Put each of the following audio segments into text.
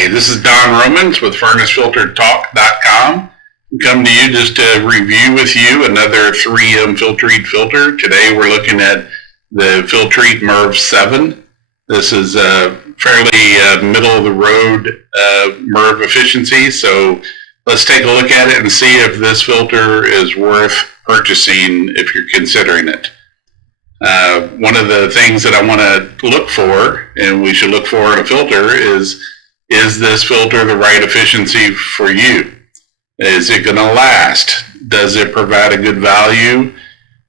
Hi, this is Don Romans with FurnaceFilterTalk.com. I'm coming to you just to review with you another 3M Filtrete filter. Today we're looking at the Filtrete Merv 7. This is a fairly middle-of-the-road Merv efficiency, so let's take a look at it and see if this filter is worth purchasing if you're considering it. One of the things that I want to look for, and we should look for in a filter, is this filter the right efficiency for you? Is it going to last? Does it provide a good value?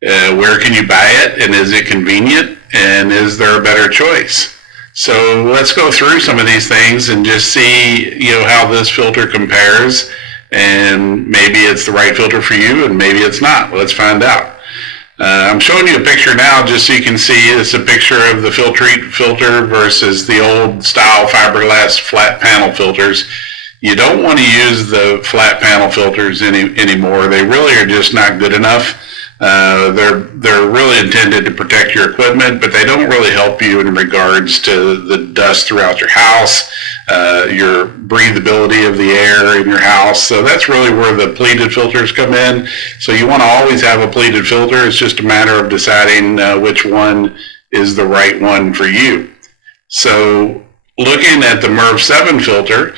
Where can you buy it? And is it convenient? And is there a better choice? So let's go through some of these things and just see, how this filter compares, and maybe it's the right filter for you and maybe it's not. Let's find out. I'm showing you a picture now just so you can see. It's a picture of the Filtrete filter versus the old style fiberglass flat panel filters. You don't want to use the flat panel filters anymore. They really are just not good enough. They're really intended to protect your equipment, but they don't really help you in regards to the dust throughout your house, your breathability of the air in your house. So that's really where the pleated filters come in. So you want to always have a pleated filter. It's just a matter of deciding which one is the right one for you. So looking at the Merv 7 filter,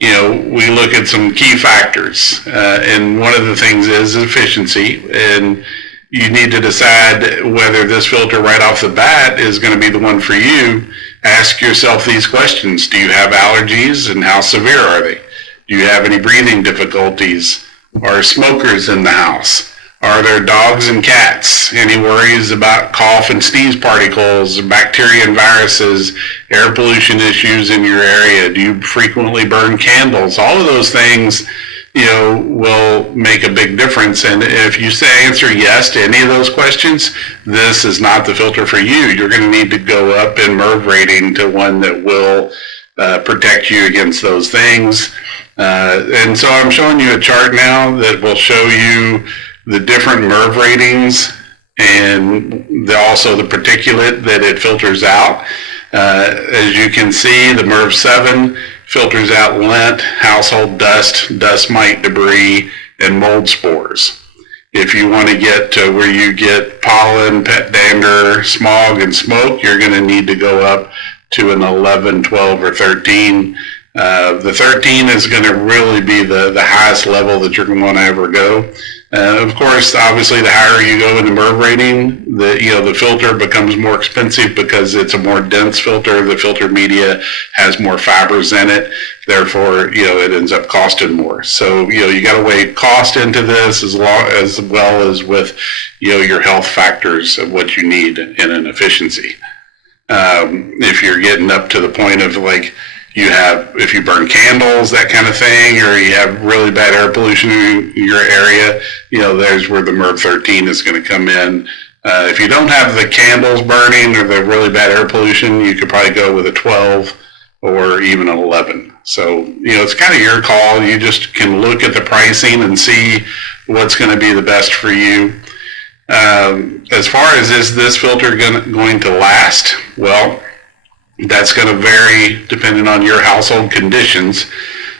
we look at some key factors, and one of the things is efficiency, and you need to decide whether this filter right off the bat is going to be the one for you. Ask yourself these questions. Do you have allergies, and how severe are they? Do you have any breathing difficulties? Are smokers in the house? Are there dogs and cats? Any worries about cough and sneeze particles, bacteria and viruses, air pollution issues in your area? Do you frequently burn candles? All of those things, will make a big difference. And if you answer yes to any of those questions, this is not the filter for you. You're going to need to go up in Merv rating to one that will protect you against those things. And so I'm showing you a chart now that will show you the different Merv ratings and also the particulate that it filters out. As you can see, the Merv 7 filters out lint, household dust, dust mite debris, and mold spores. If you want to get to where you get pollen, pet dander, smog, and smoke, you're going to need to go up to an 11, 12, or 13. The 13 is going to really be the highest level that you're going to ever go. Of course, obviously, the higher you go in the Merv rating, the filter becomes more expensive because it's a more dense filter. The filter media has more fibers in it. Therefore, it ends up costing more. So, you got to weigh cost into this as well as with, your health factors of what you need in an efficiency. If you're getting up to the point of if you burn candles, that kind of thing, or you have really bad air pollution in your area, there's where the Merv 13 is going to come in. If you don't have the candles burning or the really bad air pollution, you could probably go with a 12 or even an 11. So, it's kind of your call. You just can look at the pricing and see what's going to be the best for you. As far as is this filter going to last? Well, that's going to vary depending on your household conditions.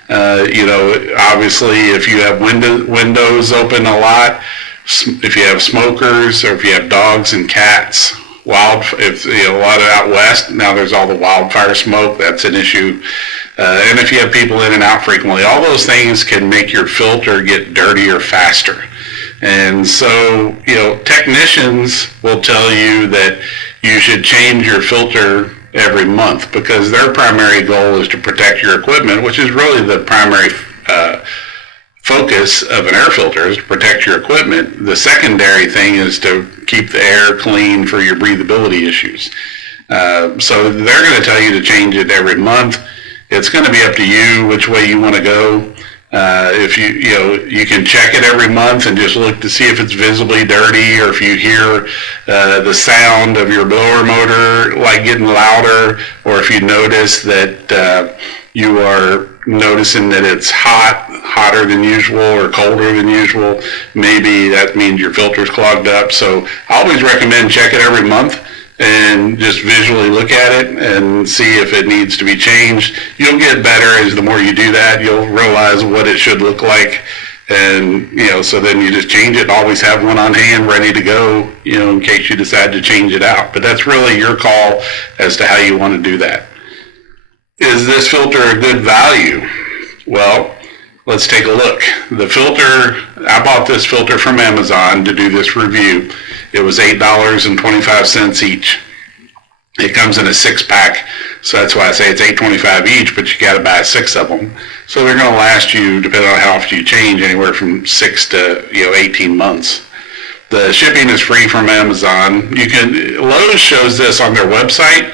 Obviously, if you have windows open a lot, if you have smokers, or if you have dogs and cats, a lot of out west, now there's all the wildfire smoke, that's an issue. And if you have people in and out frequently, all those things can make your filter get dirtier faster. And so, technicians will tell you that you should change your filter every month because their primary goal is to protect your equipment, which is really the primary focus of an air filter, is to protect your equipment. The secondary thing is to keep the air clean for your breathability issues. So they're going to tell you to change it every month. It's going to be up to you which way you want to go. If you can check it every month and just look to see if it's visibly dirty, or if you hear the sound of your blower motor getting louder, or if you notice that you are noticing that it's hotter than usual or colder than usual, maybe that means your filter's clogged up. So I always recommend check it every month. and just visually look at it and see if it needs to be changed. You'll get better as the more you do that. You'll realize what it should look like. And, so then you just change it. Always have one on hand ready to go, in case you decide to change it out. But that's really your call as to how you want to do that. Is this filter a good value? Well, let's take a look. The filter, I bought this filter from Amazon to do this review. It was $8.25 each. It comes in a 6-pack, so that's why I say it's $8.25 each, but you got to buy 6 of them. So they're going to last you, depending on how often you change, anywhere from 6 to 18 months. The shipping is free from Amazon. Lowe's shows this on their website,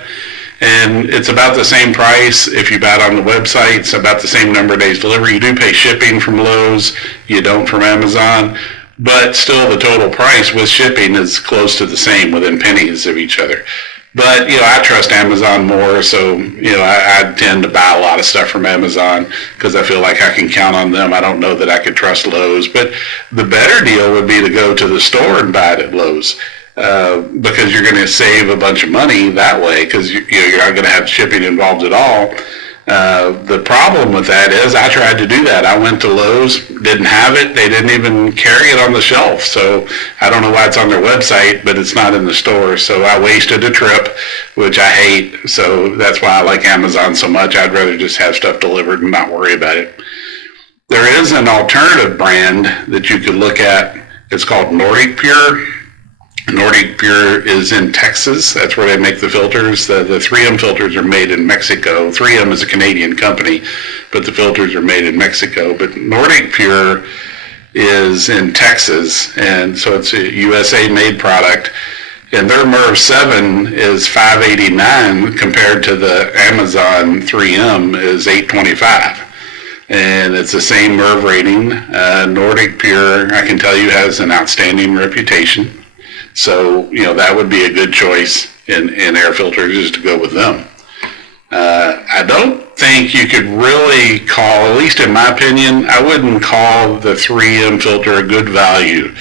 and it's about the same price if you buy it on the website. It's about the same number of days delivery. You do pay shipping from Lowe's, you don't from Amazon, but still the total price with shipping is close to the same, within pennies of each other. But, I trust Amazon more, so, I tend to buy a lot of stuff from Amazon because I feel like I can count on them. I don't know that I could trust Lowe's, but the better deal would be to go to the store and buy it at Lowe's. Because you're going to save a bunch of money that way, because you're not going to have shipping involved at all. The problem with that is I tried to do that. I went to Lowe's, didn't have it. They didn't even carry it on the shelf. So I don't know why it's on their website, but it's not in the store. So I wasted a trip, which I hate. So that's why I like Amazon so much. I'd rather just have stuff delivered and not worry about it. There is an alternative brand that you could look at. It's called Nordic Pure. Nordic Pure is in Texas. That's where they make the filters. The 3M filters are made in Mexico. 3M is a Canadian company, but the filters are made in Mexico. But Nordic Pure is in Texas, and so it's a USA-made product. And their Merv 7 is $5.89 compared to the Amazon 3M is $8.25. And it's the same Merv rating. Nordic Pure, I can tell you, has an outstanding reputation. So, that would be a good choice in air filters, is to go with them. I don't think you could really call, at least in my opinion, I wouldn't call the 3M filter a good value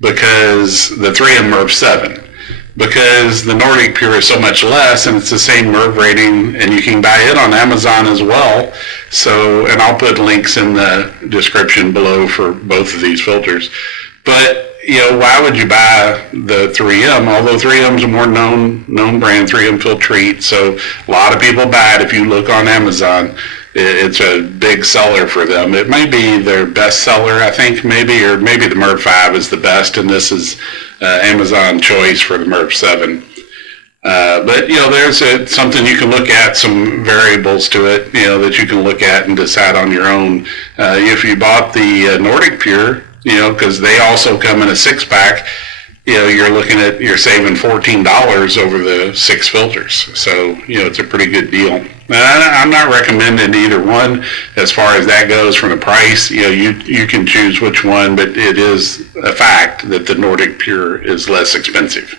because the 3M Merv 7. Because the Nordic Pure is so much less, and it's the same Merv rating, and you can buy it on Amazon as well. So, and I'll put links in the description below for both of these filters. But why would you buy the 3M? Although 3M is a more known brand, 3M Filtrete, so a lot of people buy it. If you look on Amazon, it's a big seller for them. It may be their best seller, I think, maybe, or maybe the Merv 5 is the best, and this is Amazon choice for the Merv 7. But, there's something you can look at, some variables to it, that you can look at and decide on your own. If you bought the Nordic Pure, because they also come in a 6-pack, you're saving $14 over the 6 filters. So, it's a pretty good deal. I'm not recommending either one as far as that goes from the price. You can choose which one, but it is a fact that the Nordic Pure is less expensive.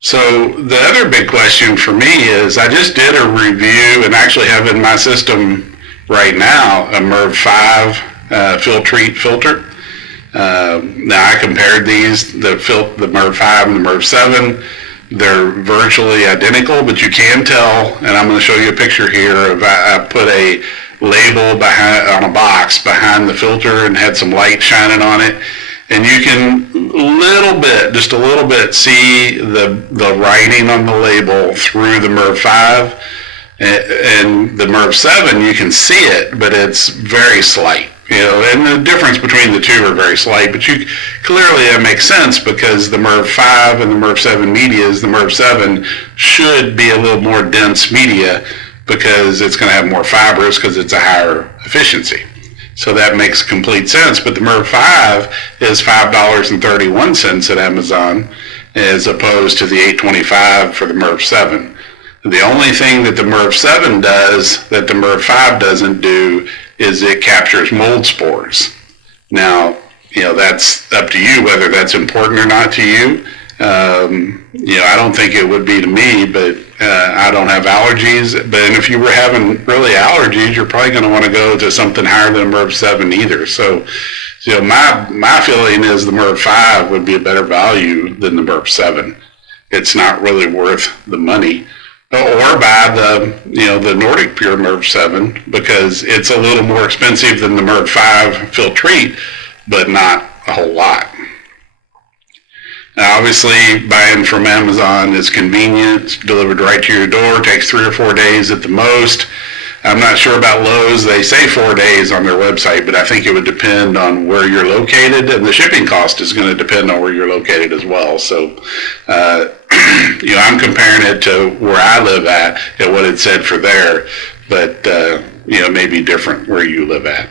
So the other big question for me is, I just did a review and actually have in my system right now a Merv 5 Filtrete filter. Now I compared these, the Merv 5 and the Merv 7. They're virtually identical, but you can tell, and I'm going to show you a picture here of I put a label on a box behind the filter and had some light shining on it. And you can just a little bit see the writing on the label through the Merv 5. And the Merv 7, you can see it, but it's very slight. And the difference between the two are very slight, but clearly that makes sense because the Merv 5 and the Merv 7 media the Merv 7 should be a little more dense media because it's going to have more fibers because it's a higher efficiency. So that makes complete sense, but the Merv 5 is $5.31 at Amazon as opposed to the $8.25 for the Merv 7. The only thing that the Merv 7 does that the Merv 5 doesn't do is it captures mold spores. Now, that's up to you whether that's important or not to you. I don't think it would be to me, but I don't have allergies. But if you were having really allergies, you're probably going to want to go to something higher than Merv 7 either. So So my feeling is the Merv 5 would be a better value than the Merv 7. It's not really worth the money. Or buy the Nordic Pure Merv 7 because it's a little more expensive than the Merv 5 Filtrete, but not a whole lot. Now, obviously, buying from Amazon is convenient. It's delivered right to your door. It takes 3 or 4 days at the most. I'm not sure about Lowe's. They say 4 days on their website, but I think it would depend on where you're located, and the shipping cost is going to depend on where you're located as well. So, I'm comparing it to where I live at and what it said for there, but, it may be different where you live at.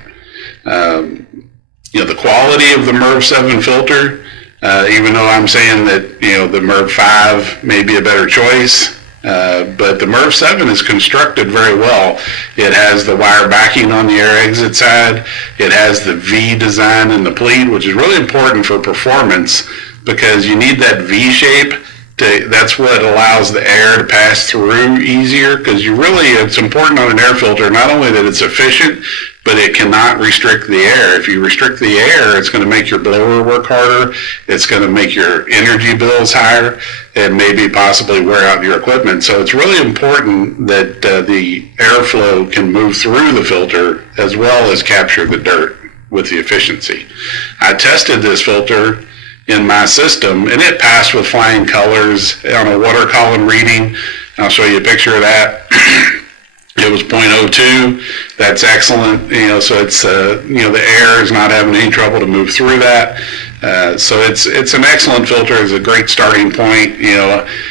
The quality of the Merv 7 filter, even though I'm saying that, the Merv 5 may be a better choice, but the Merv 7 is constructed very well. It has the wire backing on the air exit side. It has the V design in the pleat, which is really important for performance because you need that V shape. That's what allows the air to pass through easier because it's important on an air filter, not only that it's efficient, but it cannot restrict the air. If you restrict the air, it's going to make your blower work harder. It's going to make your energy bills higher and maybe possibly wear out your equipment. So it's really important that the airflow can move through the filter as well as capture the dirt with the efficiency. I tested this filter in my system and it passed with flying colors on a water column reading. I'll show you a picture of that. It was 0.02. That's excellent. So it's, the air is not having any trouble to move through that. So it's an excellent filter. It's a great starting point.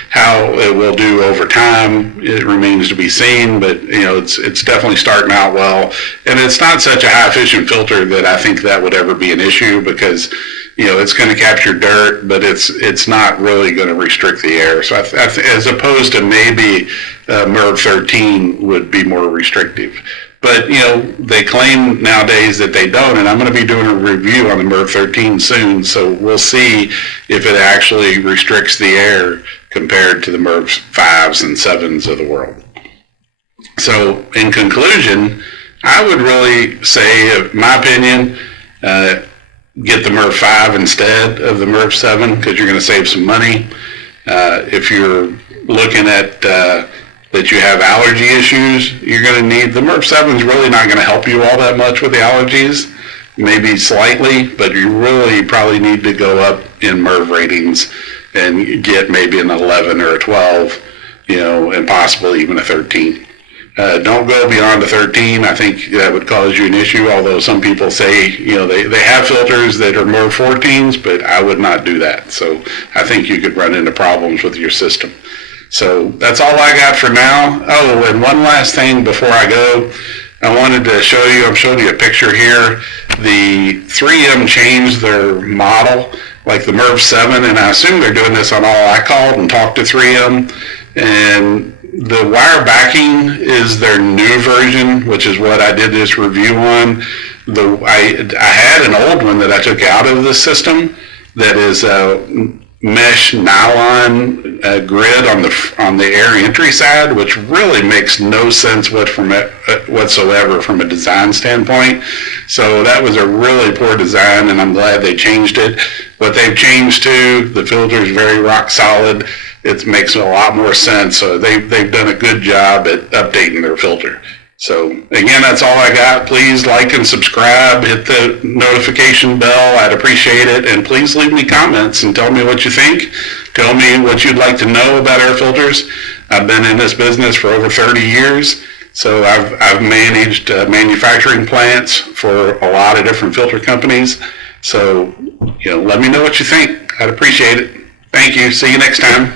How it will do over time, it remains to be seen, but it's definitely starting out well. And it's not such a high efficient filter that I think that would ever be an issue because it's going to capture dirt, but it's not really going to restrict the air. So as opposed to maybe Merv 13 would be more restrictive. But, they claim nowadays that they don't, and I'm going to be doing a review on the Merv 13 soon, so we'll see if it actually restricts the air compared to the Merv 5s and 7s of the world. So, in conclusion, I would really say, in my opinion, get the Merv 5 instead of the Merv 7 because you're going to save some money. If you're looking at that you have allergy issues, you're going to need the Merv 7 is really not going to help you all that much with the allergies, maybe slightly, but you really probably need to go up in Merv ratings and get maybe an 11 or a 12, and possibly even a 13. Don't go beyond a 13. I think that would cause you an issue, although some people say, they have filters that are Merv 14s, but I would not do that. So I think you could run into problems with your system. So that's all I got for now. Oh, and one last thing before I go, I wanted to show you, I'm showing you a picture here. The 3M changed their model, like the Merv 7, and I assume they're doing this on all. I called and talked to 3M, and the wire backing is their new version, which is what I did this review on. I had an old one that I took out of the system that is mesh nylon grid on the air entry side, which really makes no sense whatsoever from a design standpoint. So that was a really poor design, and I'm glad they changed it. What they've changed to, the filter is very rock solid. It makes a lot more sense. So they've done a good job at updating their filter. So again, that's all I got. Please like and subscribe, hit the notification bell. I'd appreciate it. And please leave me comments and tell me what you think. Tell me what you'd like to know about air filters. I've been in this business for over 30 years. So I've managed manufacturing plants for a lot of different filter companies. So, let me know what you think. I'd appreciate it. Thank you. See you next time.